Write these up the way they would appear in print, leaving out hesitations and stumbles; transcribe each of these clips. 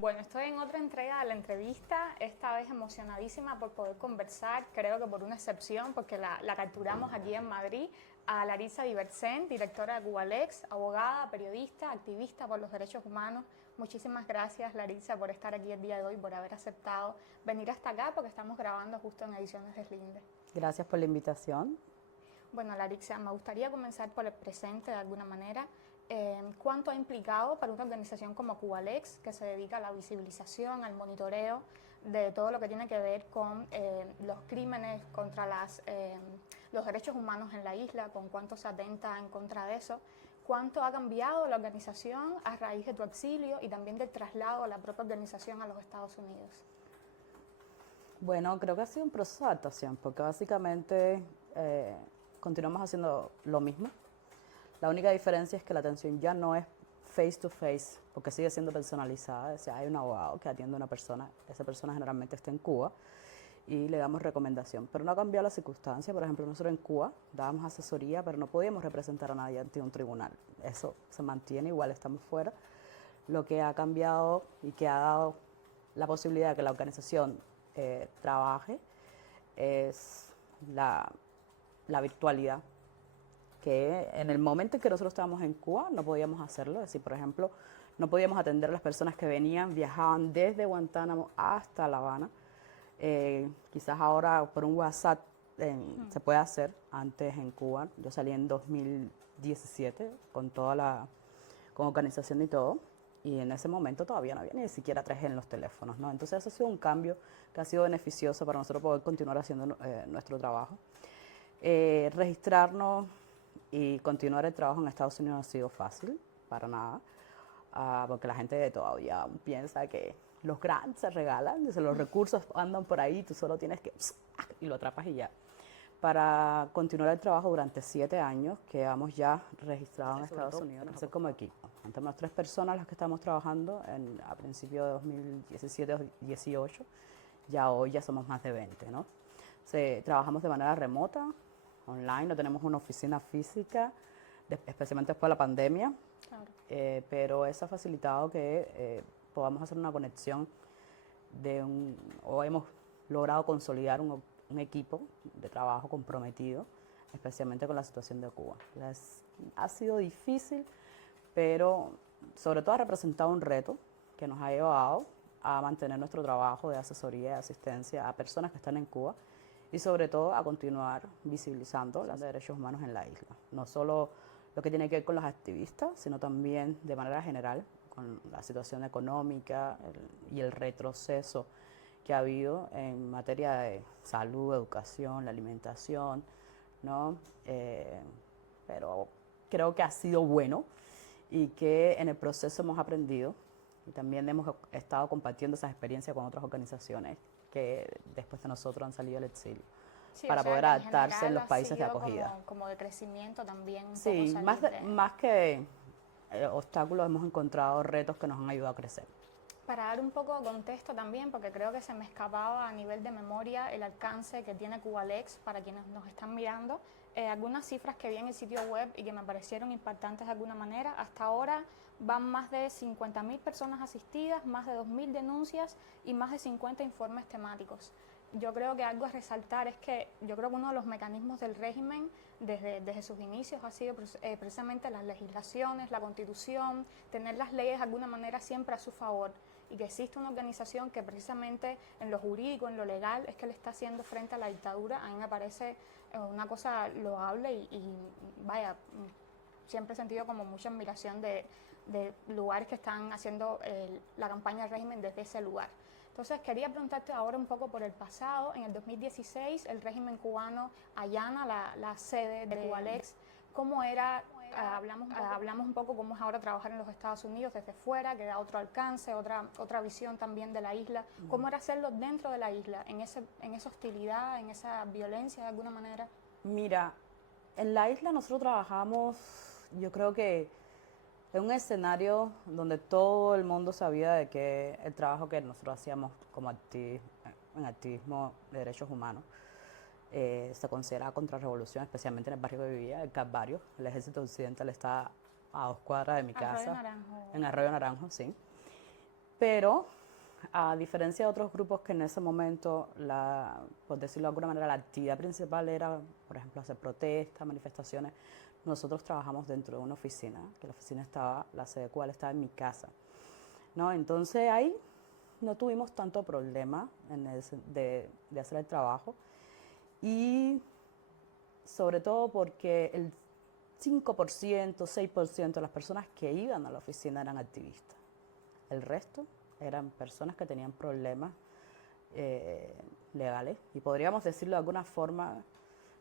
Bueno, estoy en otra entrega de la entrevista, esta vez emocionadísima por poder conversar, creo que por una excepción, porque la capturamos aquí en Madrid, a Larissa Diversent, directora de Cubalex, abogada, periodista, activista por los derechos humanos. Muchísimas gracias, Larissa, por estar aquí el día de hoy, por haber aceptado venir hasta acá, porque estamos grabando justo en Ediciones Deslinde. Gracias por la invitación. Bueno, Larissa, me gustaría comenzar por el presente de alguna manera. ¿Cuánto ha implicado para una organización como Cubalex, que se dedica a la visibilización, al monitoreo de todo lo que tiene que ver con los crímenes contra los derechos humanos en la isla, con cuánto se atenta en contra de eso? ¿Cuánto ha cambiado la organización a raíz de tu exilio y también del traslado a la propia organización a los Estados Unidos? Bueno, creo que ha sido un proceso de adaptación, porque básicamente continuamos haciendo lo mismo. La única diferencia es que la atención ya no es face to face, porque sigue siendo personalizada. O sea, hay un abogado que atiende a una persona, esa persona generalmente está en Cuba y le damos recomendación. Pero no ha cambiado la circunstancia. Por ejemplo, nosotros en Cuba dábamos asesoría, pero no podíamos representar a nadie ante un tribunal. Eso se mantiene, igual estamos fuera. Lo que ha cambiado y que ha dado la posibilidad de que la organización trabaje es la virtualidad, que en el momento en que nosotros estábamos en Cuba no podíamos hacerlo. Es decir, por ejemplo, no podíamos atender a las personas que viajaban desde Guantánamo hasta La Habana. Quizás ahora por un WhatsApp se puede hacer. Antes en Cuba, yo salí en 2017 con con organización y todo, y en ese momento todavía no había ni siquiera 3G en los teléfonos, ¿no? Entonces eso ha sido un cambio que ha sido beneficioso para nosotros poder continuar haciendo nuestro trabajo. Registrarnos y continuar el trabajo en Estados Unidos no ha sido fácil, para nada, porque la gente todavía piensa que los grants se regalan, los recursos andan por ahí, tú solo tienes que y lo atrapas y ya. Para continuar el trabajo durante 7 años, quedamos ya registrados en Estados Unidos, nosotros como equipo. Tenemos 3 personas las que estamos trabajando a principios de 2017-18, ya hoy ya somos más de 20, ¿no? Trabajamos de manera remota, online, no tenemos una oficina física, especialmente después de la pandemia, claro. Pero eso ha facilitado que podamos hacer una conexión o hemos logrado consolidar un equipo de trabajo comprometido, especialmente con la situación de Cuba. Ha sido difícil, pero sobre todo ha representado un reto que nos ha llevado a mantener nuestro trabajo de asesoría y asistencia a personas que están en Cuba, y sobre todo a continuar visibilizando los derechos humanos en la isla. No solo lo que tiene que ver con los activistas, sino también de manera general con la situación económica y el retroceso que ha habido en materia de salud, educación, la alimentación, ¿no? Pero creo que ha sido bueno y que en el proceso hemos aprendido, y también hemos estado compartiendo esas experiencias con otras organizaciones que después de nosotros han salido del exilio, sí, para poder adaptarse en los países de acogida. acogida. Como de crecimiento también. Sí, más que obstáculos hemos encontrado retos que nos han ayudado a crecer. Para dar un poco de contexto también, porque creo que se me escapaba a nivel de memoria el alcance que tiene Cubalex para quienes nos están mirando. Algunas cifras que vi en el sitio web y que me parecieron impactantes de alguna manera. Hasta ahora van más de 50.000 personas asistidas, más de 2.000 denuncias y más de 50 informes temáticos. Yo creo que algo a resaltar es que yo creo que uno de los mecanismos del régimen desde sus inicios ha sido precisamente las legislaciones, la constitución, tener las leyes de alguna manera siempre a su favor, y que existe una organización que precisamente en lo jurídico, en lo legal, es que le está haciendo frente a la dictadura. A mí me parece una cosa loable y vaya, siempre he sentido como mucha admiración de lugares que están haciendo la campaña del régimen desde ese lugar. Entonces quería preguntarte ahora un poco por el pasado. En el 2016 el régimen cubano allana la sede de Cubalex. ¿Cómo era? Hablamos un poco cómo es ahora trabajar en los Estados Unidos desde fuera, que da otro alcance, otra visión también de la isla. ¿Cómo era hacerlo dentro de la isla, en esa hostilidad, en esa violencia de alguna manera? Mira, En la isla nosotros trabajamos, yo creo que en un escenario donde todo el mundo sabía de que el trabajo que nosotros hacíamos como en activismo de derechos humanos se considera contrarrevolución, especialmente en el barrio que vivía, el Calvario. El Ejército Occidental está a 2 cuadras de mi Arroyo casa, Naranjo. en Arroyo Naranjo, sí. Pero, a diferencia de otros grupos que en ese momento, por decirlo de alguna manera, la actividad principal era, por ejemplo, hacer protestas, manifestaciones, nosotros trabajamos dentro de una oficina, que la oficina estaba, la sede cual estaba en mi casa, ¿no? Entonces ahí no tuvimos tanto problema de hacer el trabajo y sobre todo porque el 5%, 6% de las personas que iban a la oficina eran activistas. El resto eran personas que tenían problemas legales y podríamos decirlo de alguna forma,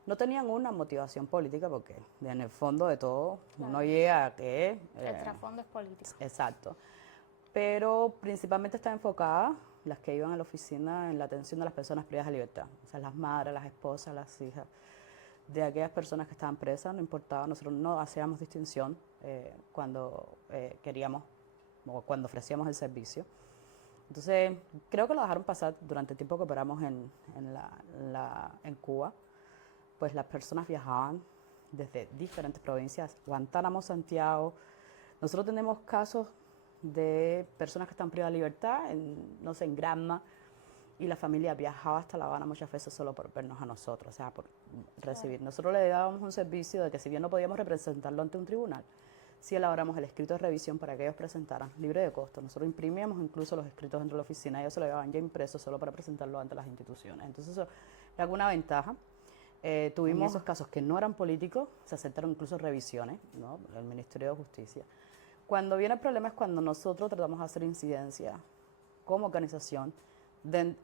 no tenían una motivación política porque en el fondo de todo Claro. uno llega a que... El trasfondo es político. Exacto. Pero principalmente está enfocada, las que iban a la oficina, en la atención de las personas privadas de libertad. O sea, las madres, las esposas, las hijas de aquellas personas que estaban presas, no importaba, nosotros no hacíamos distinción cuando queríamos o cuando ofrecíamos el servicio. Entonces, creo que lo dejaron pasar durante el tiempo que operamos en Cuba. Pues las personas viajaban desde diferentes provincias, Guantánamo, Santiago. Nosotros tenemos casos de personas que están privadas de libertad, no sé, en Granma, y la familia viajaba hasta La Habana muchas veces solo por vernos a nosotros, o sea, por recibir. Nosotros le dábamos un servicio de que si bien no podíamos representarlo ante un tribunal, sí elaboramos el escrito de revisión para que ellos presentaran, libre de costo. Nosotros imprimíamos incluso los escritos dentro de la oficina, ellos se lo llevaban ya impresos solo para presentarlo ante las instituciones. Entonces eso era alguna ventaja. Tuvimos esos casos que no eran políticos, se aceptaron incluso revisiones, ¿no? El Ministerio de Justicia. Cuando viene el problema es cuando nosotros tratamos de hacer incidencia como organización en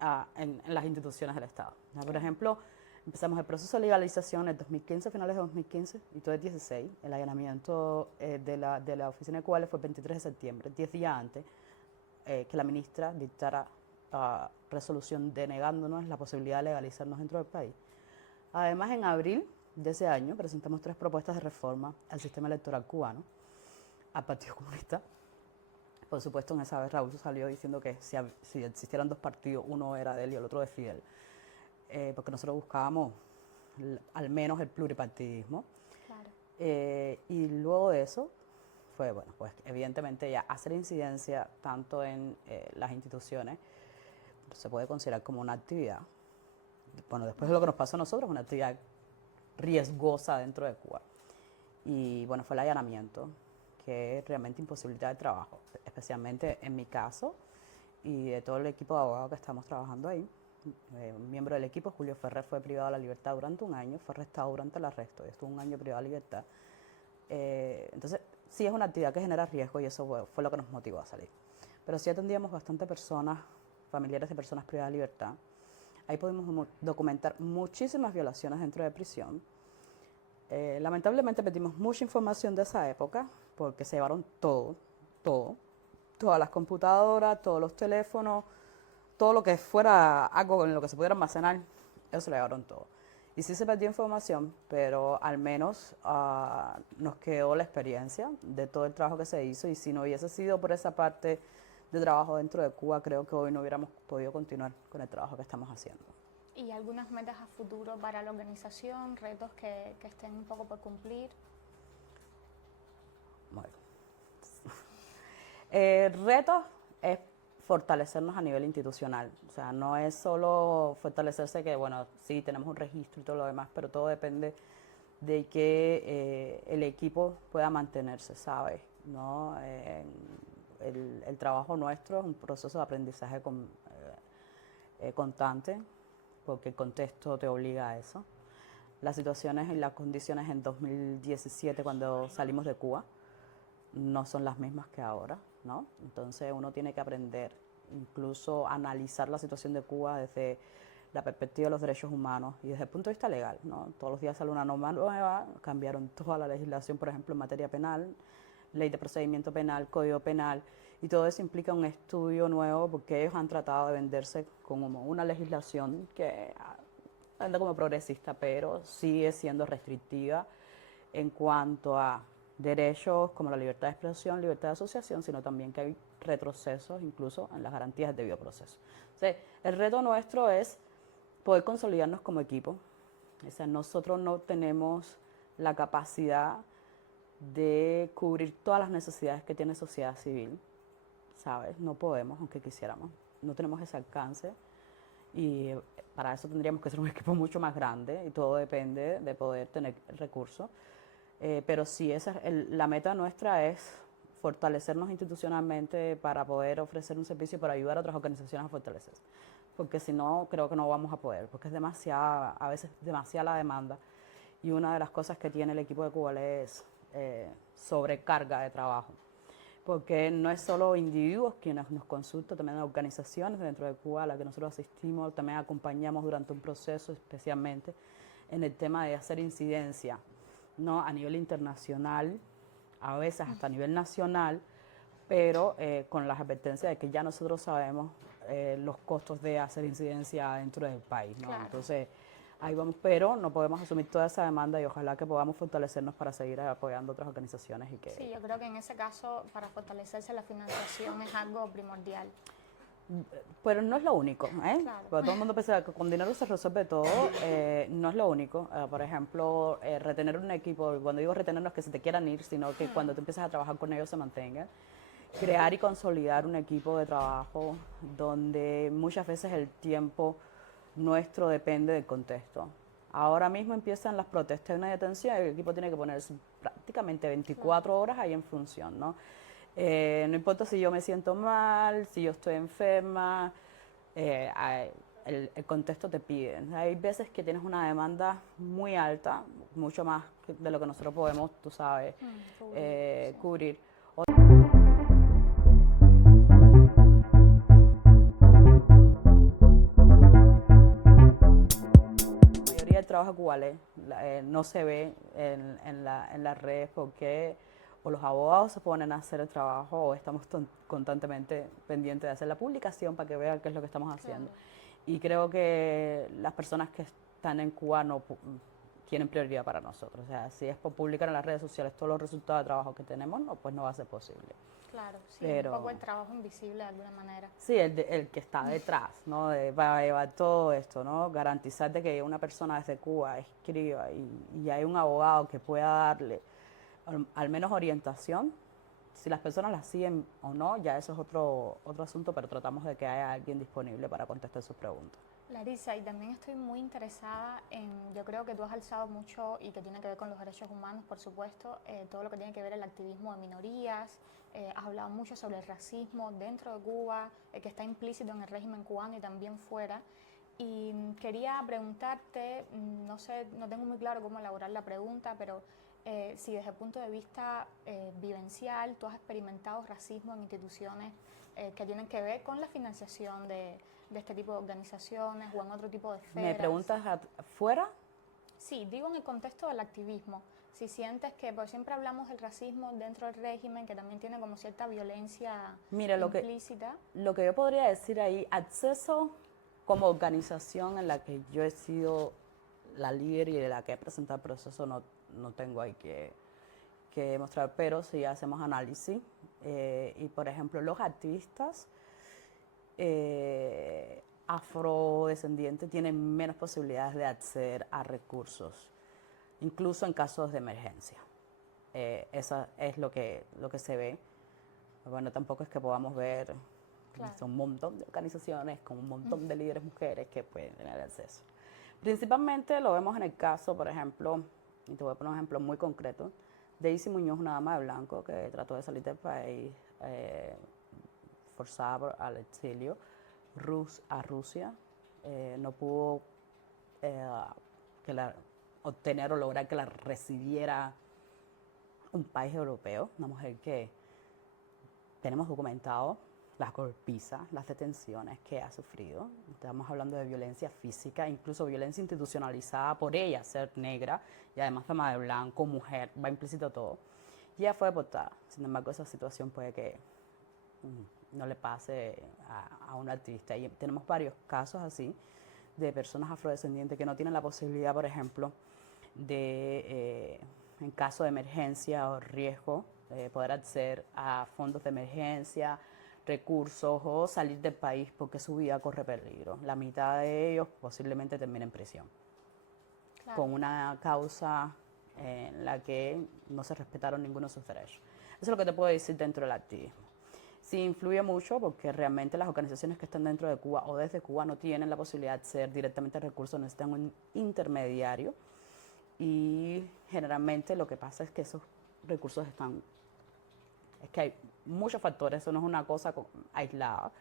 las instituciones del Estado, ¿no? Por ejemplo, empezamos el proceso de legalización en 2015, finales de 2015, y todo el 16. El allanamiento de la oficina de Cuales fue el 23 de septiembre, 10 días antes que la ministra dictara resolución denegándonos la posibilidad de legalizarnos dentro del país. Además, en abril de ese año presentamos 3 propuestas de reforma al sistema electoral cubano, al Partido Comunista. Por supuesto, en esa vez Raúl salió diciendo que si existieran 2 partidos, uno era de él y el otro de Fidel, porque nosotros buscábamos al menos el pluripartidismo. Claro. Y luego de eso fue, bueno, pues evidentemente ya hacer incidencia tanto en las instituciones se puede considerar como una actividad. Bueno, después de lo que nos pasó a nosotros, una actividad riesgosa dentro de Cuba. Y bueno, fue el allanamiento, que es realmente imposibilidad de trabajo, especialmente en mi caso y de todo el equipo de abogados que estamos trabajando ahí. Un miembro del equipo, Julio Ferrer, fue privado de la libertad durante un año, fue arrestado durante el arresto y estuvo un año privado de libertad. Entonces, sí es una actividad que genera riesgo y eso fue lo que nos motivó a salir. Pero sí atendíamos bastante personas, familiares de personas privadas de libertad. Ahí pudimos documentar muchísimas violaciones dentro de prisión. Lamentablemente perdimos mucha información de esa época porque se llevaron todo, todas las computadoras, todos los teléfonos, todo lo que fuera algo en lo que se pudiera almacenar, eso se lo llevaron todo. Y sí se perdió información, pero al menos nos quedó la experiencia de todo el trabajo que se hizo y si no hubiese sido por esa parte de trabajo dentro de Cuba, creo que hoy no hubiéramos podido continuar con el trabajo que estamos haciendo. ¿Y algunas metas a futuro para la organización, retos que estén un poco por cumplir? Bueno, retos es fortalecernos a nivel institucional. O sea, no es solo fortalecerse que, bueno, sí, tenemos un registro y todo lo demás, pero todo depende de que el equipo pueda mantenerse, ¿sabes? ¿No? El trabajo nuestro es un proceso de aprendizaje constante, porque el contexto te obliga a eso. Las situaciones y las condiciones en 2017, cuando salimos de Cuba, no son las mismas que ahora, ¿no? Entonces uno tiene que aprender, incluso analizar la situación de Cuba desde la perspectiva de los derechos humanos y desde el punto de vista legal, ¿no? Todos los días sale una norma nueva, cambiaron toda la legislación, por ejemplo, en materia penal, ley de procedimiento penal, código penal, y todo eso implica un estudio nuevo porque ellos han tratado de venderse como una legislación que anda como progresista, pero sigue siendo restrictiva en cuanto a derechos como la libertad de expresión, libertad de asociación, sino también que hay retrocesos incluso en las garantías del debido proceso. Entonces, el reto nuestro es poder consolidarnos como equipo. O sea, nosotros no tenemos la capacidad de cubrir todas las necesidades que tiene sociedad civil, ¿sabes? No podemos, aunque quisiéramos. No tenemos ese alcance y para eso tendríamos que ser un equipo mucho más grande y todo depende de poder tener recursos. Pero sí, la meta nuestra es fortalecernos institucionalmente para poder ofrecer un servicio para ayudar a otras organizaciones a fortalecerse. Porque si no, creo que no vamos a poder, porque es demasiada, a veces demasiada la demanda. Y una de las cosas que tiene el equipo de Cubale es sobrecarga de trabajo. Porque no es solo individuos quienes nos consultan, también hay organizaciones dentro de Cuba a las que nosotros asistimos, también acompañamos durante un proceso, especialmente en el tema de hacer incidencia, ¿no? A nivel internacional, a veces hasta a nivel nacional, pero con las advertencias de que ya nosotros sabemos los costos de hacer incidencia dentro del país, ¿no? Claro. Entonces, ahí vamos, pero no podemos asumir toda esa demanda y ojalá que podamos fortalecernos para seguir apoyando otras organizaciones y que... Sí, yo creo que en ese caso, para fortalecerse la financiación es algo primordial. Pero no es lo único, ¿eh? Claro. Porque todo el mundo piensa que con dinero se resuelve todo, no es lo único. Por ejemplo, retener un equipo, cuando digo retener no es que se te quieran ir, sino que cuando tú empiezas a trabajar con ellos se mantengan. Crear y consolidar un equipo de trabajo donde muchas veces el tiempo nuestro depende del contexto. Ahora mismo empiezan las protestas de una detención y el equipo tiene que ponerse prácticamente 24 horas ahí en función, ¿no? No importa si yo me siento mal, si yo estoy enferma, el contexto te pide. Hay veces que tienes una demanda muy alta, mucho más de lo que nosotros podemos, tú sabes, cubrir. La mayoría del trabajo cubale no se ve en las redes porque o los abogados se ponen a hacer el trabajo o estamos constantemente pendientes de hacer la publicación para que vean qué es lo que estamos haciendo. Claro. Y creo que las personas que están en Cuba no tienen prioridad para nosotros. O sea, si es por publicar en las redes sociales todos los resultados de trabajo que tenemos, no, pues no va a ser posible. Claro, sí, Pero, un poco el trabajo invisible de alguna manera. sí, el que está detrás, ¿no? Para llevar todo esto, ¿no? Garantizar de que una persona desde Cuba escriba y hay un abogado que pueda darle al menos orientación. Si las personas la siguen o no, ya eso es otro asunto, pero tratamos de que haya alguien disponible para contestar sus preguntas. Larisa, y también estoy muy interesada yo creo que tú has alzado mucho y que tiene que ver con los derechos humanos, por supuesto, todo lo que tiene que ver el activismo de minorías, has hablado mucho sobre el racismo dentro de Cuba, que está implícito en el régimen cubano y también fuera. Y quería preguntarte, no sé, no tengo muy claro cómo elaborar la pregunta, pero si desde el punto de vista vivencial tú has experimentado racismo en instituciones que tienen que ver con la financiación de este tipo de organizaciones o en otro tipo de esferas. ¿Me preguntas afuera? Sí, digo en el contexto del activismo. Si sientes que, por siempre hablamos del racismo dentro del régimen, que también tiene como cierta violencia implícita. Lo que yo podría decir ahí, acceso como organización en la que yo he sido la líder y de la que he presentado el proceso, no tengo ahí que mostrar, pero sí hacemos análisis. Y por ejemplo, los activistas afrodescendientes tienen menos posibilidades de acceder a recursos, incluso en casos de emergencia. Eso es lo que se ve. Bueno, tampoco es que podamos ver un montón de organizaciones con un montón de líderes mujeres que pueden tener acceso. Principalmente lo vemos en el caso, por ejemplo, y te voy a poner un ejemplo muy concreto, Daisy Muñoz, una dama de blanco que trató de salir del país forzada al exilio a Rusia, no pudo obtener o lograr que la recibiera un país europeo, una mujer que tenemos documentado las golpizas, las detenciones que ha sufrido. Estamos hablando de violencia física, incluso violencia institucionalizada por ella ser negra y además dama de blanco, mujer, va implícito todo. Y ella fue deportada. Sin embargo, esa situación puede que no le pase a un activista. Y tenemos varios casos así de personas afrodescendientes que no tienen la posibilidad, por ejemplo, de, en caso de emergencia o riesgo, poder acceder a fondos de emergencia, recursos o salir del país porque su vida corre peligro. La mitad de ellos posiblemente terminen en prisión, Claro. con una causa en la que no se respetaron ninguno de sus derechos. Eso es lo que te puedo decir dentro del activismo. Sí influye mucho porque realmente las organizaciones que están dentro de Cuba o desde Cuba no tienen la posibilidad de acceder directamente a recursos, necesitan un intermediario y generalmente lo que pasa es que esos recursos están, es que hay muchos factores, eso no es una cosa aislada,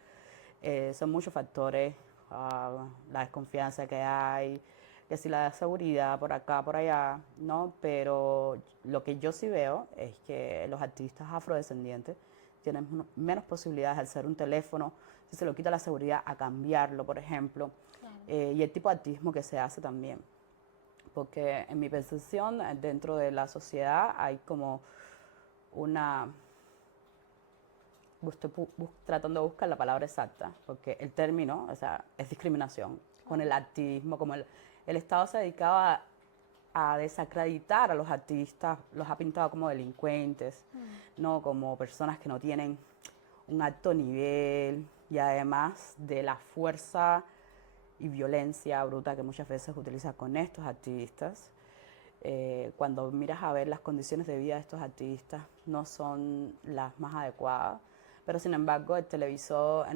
son muchos factores, la desconfianza que hay, que si la seguridad por acá, por allá, ¿no? Pero lo que yo sí veo es que los artistas afrodescendientes tienen menos posibilidades de alzar un teléfono, si se lo quita la seguridad, a cambiarlo, por ejemplo, Claro. y el tipo de artismo que se hace también. Porque en mi percepción, dentro de la sociedad hay como una... Estoy tratando de buscar la palabra exacta, porque el término, o sea, es discriminación. Con el activismo, como el Estado se dedicaba a desacreditar a los artistas, los ha pintado como delincuentes, ¿no? Como personas que no tienen un alto nivel y además de la fuerza y violencia bruta que muchas veces utiliza con estos activistas. Cuando miras a ver las condiciones de vida de estos activistas no son las más adecuadas, pero sin embargo en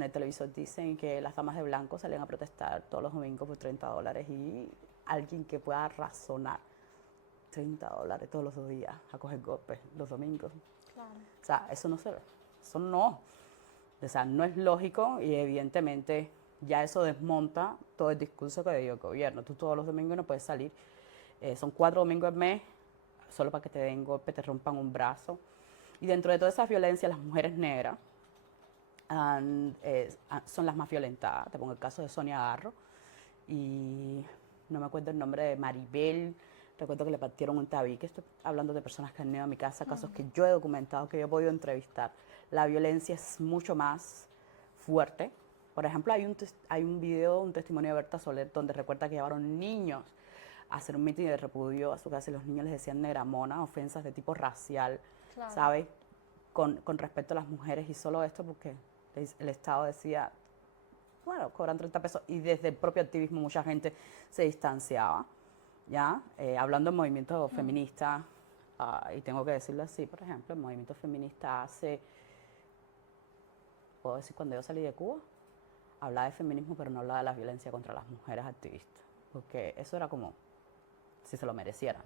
el televisor dicen que las damas de blanco salen a protestar todos los domingos por $30 y alguien que pueda razonar $30 todos los días a coger golpes los domingos. Claro. O sea, eso no. O sea, no es lógico y evidentemente ya eso desmonta todo el discurso que dio el gobierno. Tú todos los domingos no puedes salir. Son 4 domingos al mes solo para que te den golpe, te rompan un brazo. Y dentro de toda esa violencia, las mujeres negras son las más violentadas. Te pongo el caso de Sonia Garro y no me acuerdo el nombre de Maribel. Recuerdo que le partieron un tabique. Estoy hablando de personas que han ido a mi casa, casos que yo he documentado, que yo he podido entrevistar. La violencia es mucho más fuerte. Por ejemplo, hay un video, un testimonio de Berta Soler, donde recuerda que llevaron niños a hacer un mitin de repudio a su casa y los niños les decían negramona, ofensas de tipo racial, Claro. ¿sabes? Con respecto a las mujeres y solo esto porque el Estado decía, bueno, cobran 30 pesos y desde el propio activismo mucha gente se distanciaba, ¿ya? Hablando del movimiento feminista, y tengo que decirlo así, por ejemplo, el movimiento feminista puedo decir, cuando yo salí de Cuba, hablaba de feminismo, pero no hablaba de la violencia contra las mujeres activistas, porque eso era como si se lo merecieran.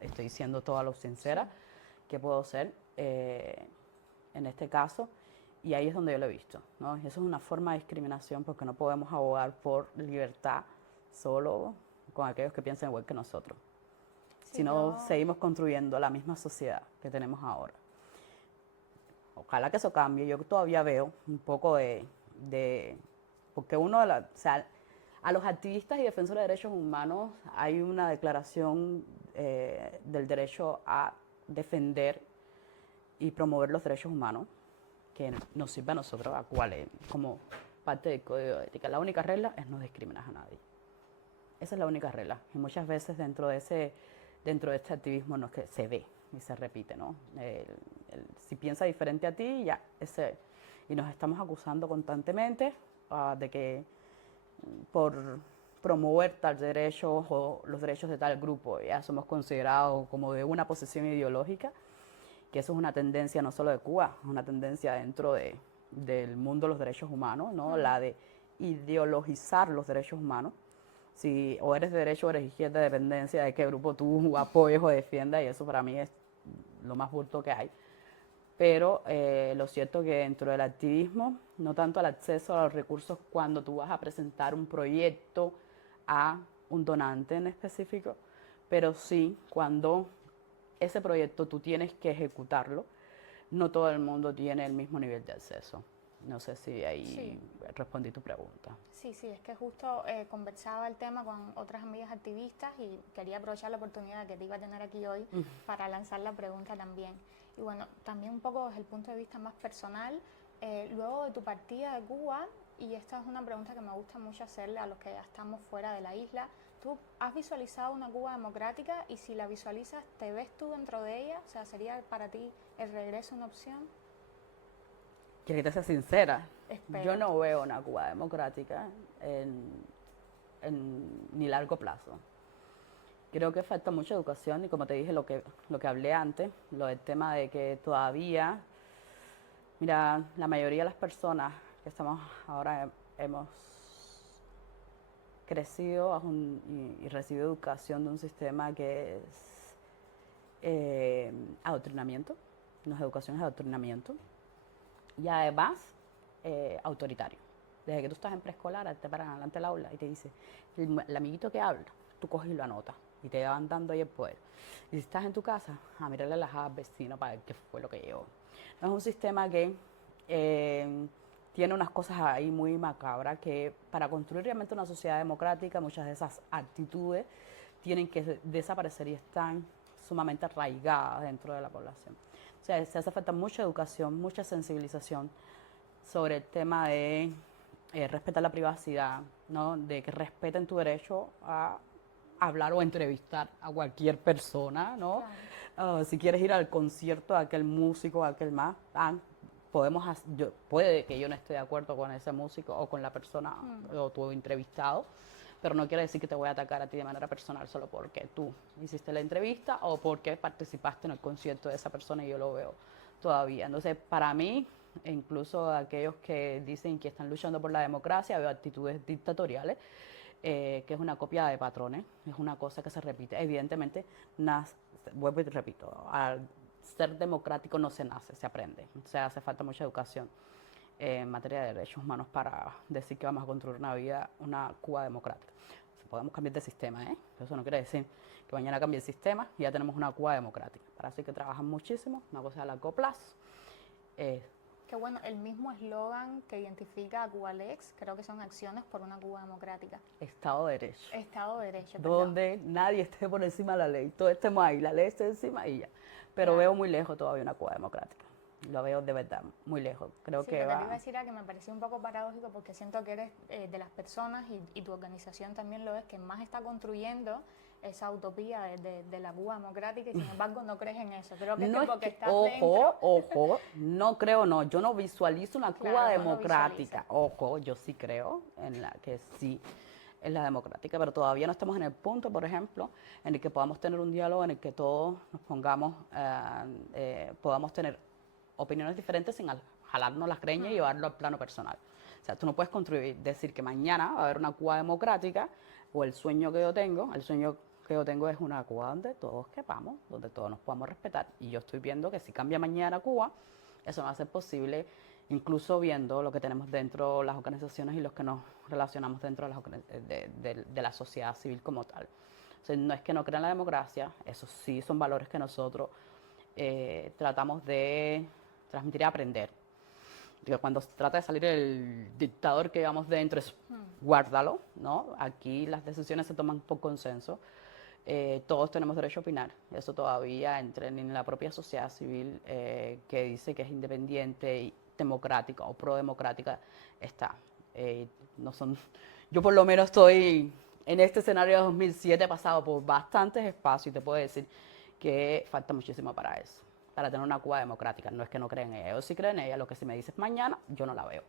Estoy diciendo todo a lo sincera que puedo ser en este caso, y ahí es donde yo lo he visto, ¿no? Eso es una forma de discriminación porque no podemos abogar por libertad solo con aquellos que piensan igual que nosotros, Sí, sino seguimos construyendo la misma sociedad que tenemos ahora. Ojalá que eso cambie. Yo todavía veo un poco porque o sea, a los activistas y defensores de derechos humanos hay una declaración del derecho a defender y promover los derechos humanos que nos sirve a nosotros, a cuáles, como parte del código de ética. La única regla es no discriminar a nadie. Esa es la única regla. Y muchas veces dentro de este activismo no es que se ve y se repite, ¿no? Si piensa diferente a ti, ya, y nos estamos acusando constantemente de que por promover tal derecho o los derechos de tal grupo ya somos considerados como de una posición ideológica, que eso es una tendencia no solo de Cuba, es una tendencia dentro del mundo de los derechos humanos, ¿no? La de ideologizar los derechos humanos. Si o eres de derecha o eres izquierda, dependencia de qué grupo tú apoyes o defiendas, y eso para mí es lo más burdo que hay. Pero lo cierto es que dentro del activismo, no tanto el acceso a los recursos cuando tú vas a presentar un proyecto a un donante en específico, pero sí cuando ese proyecto tú tienes que ejecutarlo, no todo el mundo tiene el mismo nivel de acceso. No sé si ahí respondí tu pregunta. Sí, sí, es que justo conversaba el tema con otras amigas activistas y quería aprovechar la oportunidad que te iba a tener aquí hoy para lanzar la pregunta también. Y bueno, también un poco desde el punto de vista más personal, luego de tu partida de Cuba, y esta es una pregunta que me gusta mucho hacerle a los que ya estamos fuera de la isla. ¿Tú has visualizado una Cuba democrática y si la visualizas, te ves tú dentro de ella? O sea, ¿sería para ti el regreso una opción? Quiero que te sea sincera, yo Espero. no veo una Cuba democrática ni largo plazo. Creo que falta mucha educación y como te dije lo que hablé antes, lo del tema de que todavía, mira, la mayoría de las personas que estamos ahora hemos crecido y recibido educación de un sistema que es adoctrinamiento, no es educación, es adoctrinamiento, y además autoritario. Desde que tú estás en preescolar, te paran delante del aula y te dice, el amiguito que habla, tú coges y lo anotas y te van dando ahí el poder. Y si estás en tu casa, a mirarle las al vecino para ver qué fue lo que llevó. No es un sistema que tiene unas cosas ahí muy macabras que para construir realmente una sociedad democrática, muchas de esas actitudes tienen que desaparecer y están sumamente arraigadas dentro de la población. O sea, se hace falta mucha educación, mucha sensibilización sobre el tema de respetar la privacidad, ¿no? De que respeten tu derecho a hablar o entrevistar a cualquier persona, ¿no? Claro. Si quieres ir al concierto de aquel músico, aquel más, puede que yo no esté de acuerdo con ese músico o con la persona o tu entrevistado, pero no quiere decir que te voy a atacar a ti de manera personal solo porque tú hiciste la entrevista o porque participaste en el concierto de esa persona y yo lo veo todavía. Entonces, para mí, e incluso aquellos que dicen que están luchando por la democracia, veo actitudes dictatoriales, que es una copia de patrones, es una cosa que se repite. Evidentemente, vuelvo y te repito, al ser democrático no se nace, se aprende. O sea, hace falta mucha educación en materia de derechos humanos para decir que vamos a construir una Cuba democrática. O sea, podemos cambiar de sistema, ¿eh? Eso no quiere decir que mañana cambie el sistema y ya tenemos una Cuba democrática. Para eso hay que trabajar muchísimo, una cosa a largo plazo. Que bueno, el mismo eslogan que identifica a Cubalex, creo que son acciones por una Cuba democrática. Estado de Derecho. Estado de Derecho, Donde nadie esté por encima de la ley. Todos estemos ahí, la ley esté encima y ya. Pero claro. veo muy lejos todavía una Cuba democrática. Lo veo de verdad muy lejos. Creo Sí, que lo que te va. iba a decir era que me pareció un poco paradójico porque siento que eres de las personas y tu organización también lo es, que más está construyendo esa utopía de la Cuba democrática y sin embargo no crees en eso. Creo que No es que es porque que, estás ojo, dentro, ojo, no creo, no. Yo no visualizo una Cuba claro, no lo democrática. visualizas. Ojo, yo sí creo en la que sí es la democrática, pero todavía no estamos en el punto, por ejemplo, en el que podamos tener un diálogo en el que todos nos pongamos, podamos tener opiniones diferentes sin jalarnos las greñas y llevarlo al plano personal. O sea, tú no puedes construir, decir que mañana va a haber una Cuba democrática o el sueño que yo tengo, el sueño que yo tengo es una Cuba donde todos quepamos, donde todos nos podamos respetar. Y yo estoy viendo que si cambia mañana Cuba, eso no va a ser posible, incluso viendo lo que tenemos dentro de las organizaciones y los que nos relacionamos dentro de la sociedad civil como tal. O sea, no es que no crean la democracia, esos sí son valores que nosotros tratamos de transmitir y aprender. Digo, cuando se trata de salir el dictador que llevamos dentro, es guárdalo, ¿no? Aquí las decisiones se toman por consenso. Todos tenemos derecho a opinar. Eso todavía entra en la propia sociedad civil que dice que es independiente y democrática o pro-democrática, está. No son, yo por lo menos estoy en este escenario de 2007, he pasado por bastantes espacios y te puedo decir que falta muchísimo para eso, para tener una Cuba democrática. No es que no creen en ella, yo sí creo en ella, lo que si me dices mañana, yo no la veo.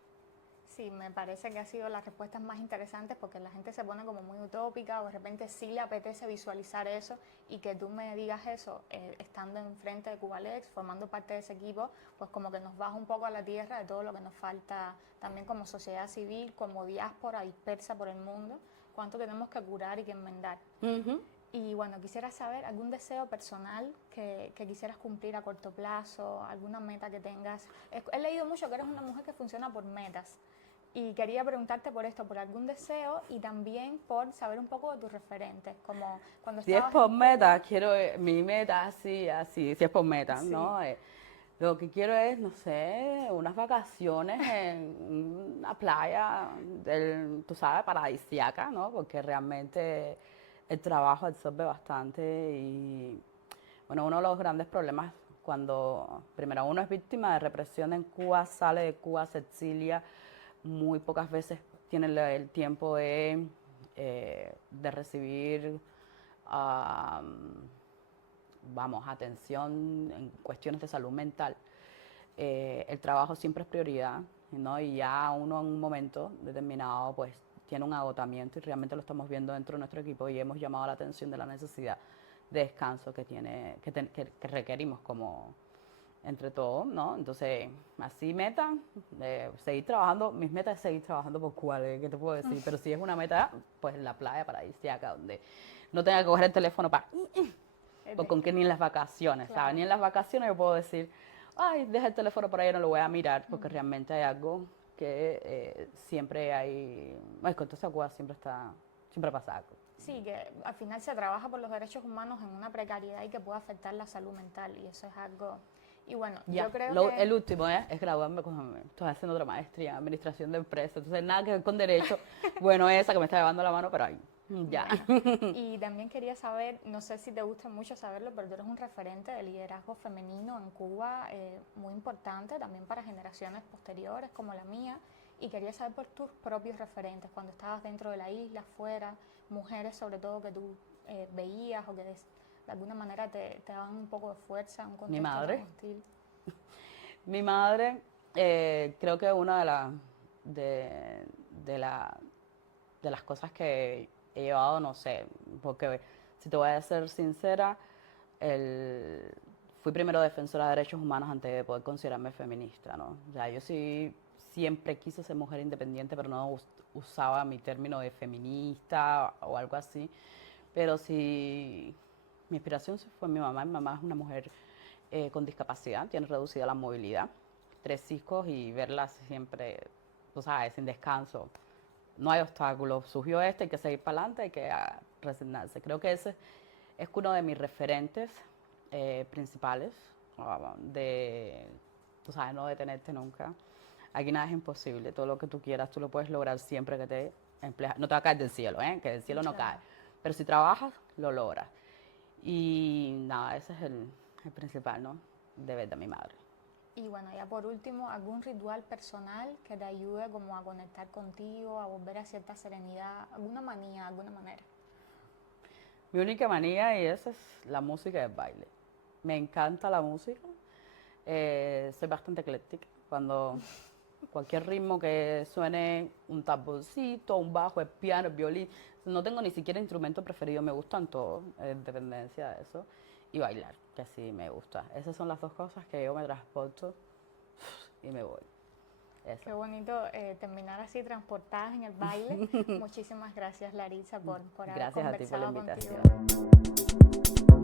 Sí, me parece que ha sido las respuestas más interesantes porque la gente se pone como muy utópica o de repente sí le apetece visualizar eso y que tú me digas eso estando enfrente de Cubalex, formando parte de ese equipo, pues como que nos baja un poco a la tierra de todo lo que nos falta también como sociedad civil, como diáspora dispersa por el mundo, cuánto tenemos que curar y que enmendar. Y bueno, quisiera saber algún deseo personal que quisieras cumplir a corto plazo, alguna meta que tengas. He leído mucho que eres una mujer que funciona por metas. Y quería preguntarte por esto, por algún deseo y también por saber un poco de tus referentes, como cuando Si es estabas por en meta, Cuba. quiero mi meta así, si es por meta, Sí, ¿no? Lo que quiero es, no sé, unas vacaciones en una playa, tú sabes, paradisíaca, ¿no? Porque realmente el trabajo absorbe bastante y, bueno, uno de los grandes problemas cuando, primero, uno es víctima de represión en Cuba, sale de Cuba, se exilia, muy pocas veces tienen el tiempo de recibir, vamos, atención en cuestiones de salud mental. El trabajo siempre es prioridad, ¿no? Y ya uno en un momento determinado pues tiene un agotamiento y realmente lo estamos viendo dentro de nuestro equipo y hemos llamado la atención de la necesidad de descanso que requerimos como entre todos, ¿no? Entonces, así meta, seguir trabajando, mis metas es seguir trabajando por Cuba, ¿qué te puedo decir? Pero si es una meta, pues en la playa paradisíaca, donde no tenga que coger el teléfono para... Pues con que ni en las vacaciones, Claro. ¿sabes? Ni en las vacaciones yo puedo decir, ay, deja el teléfono por ahí, no lo voy a mirar, porque realmente hay algo que siempre hay, bueno, con toda Cuba siempre pasa algo. Sí, que al final se trabaja por los derechos humanos en una precariedad y que puede afectar la salud mental y eso es algo... Y bueno, Ya, yo creo que... el último es graduarme estoy haciendo otra maestría en administración de empresas, entonces nada que ver con derecho, bueno, esa que me está llevando la mano, pero ahí, ya. Bueno, y también quería saber, no sé si te gusta mucho saberlo, pero tú eres un referente de liderazgo femenino en Cuba muy importante también para generaciones posteriores como la mía. Y quería saber por tus propios referentes, cuando estabas dentro de la isla, fuera, mujeres sobre todo que tú veías o que de alguna manera te daban un poco de fuerza, un contexto Mi madre. tan hostil. Mi madre, creo que una de las cosas que he llevado, no sé, porque si te voy a ser sincera, fui primero defensora de derechos humanos antes de poder considerarme feminista, ¿no? O sea, yo sí siempre quise ser mujer independiente, pero no usaba mi término de feminista o algo así. Pero sí, mi inspiración sí fue mi mamá. Mi mamá es una mujer con discapacidad, tiene reducida la movilidad, 3 hijos y verla siempre, tú sabes, sin descanso. No hay obstáculos, surgió hay que seguir para adelante, hay que resignarse. Creo que ese es uno de mis referentes principales, tú sabes, no detenerte nunca. Aquí nada es imposible, todo lo que tú quieras, tú lo puedes lograr siempre que te empleas. No te va a caer del cielo, que del cielo no cae, pero si trabajas, lo logras. Y nada, ese es el principal, ¿no? Deber de mi madre. Y bueno, ya por último, ¿algún ritual personal que te ayude como a conectar contigo, a volver a cierta serenidad, alguna manía, alguna manera? Mi única manía y esa es la música y el baile. Me encanta la música, soy bastante ecléctica. Cuando cualquier ritmo que suene, un tamborcito, un bajo, el piano, el violín, no tengo ni siquiera instrumento preferido, me gustan todos, en dependencia de eso. Y bailar, que sí me gusta. Esas son las 2 cosas que yo me transporto y me voy. Eso. Qué bonito terminar así transportadas en el baile. Muchísimas gracias, Larissa, por haber Gracias a ti por la conversado invitación. contigo.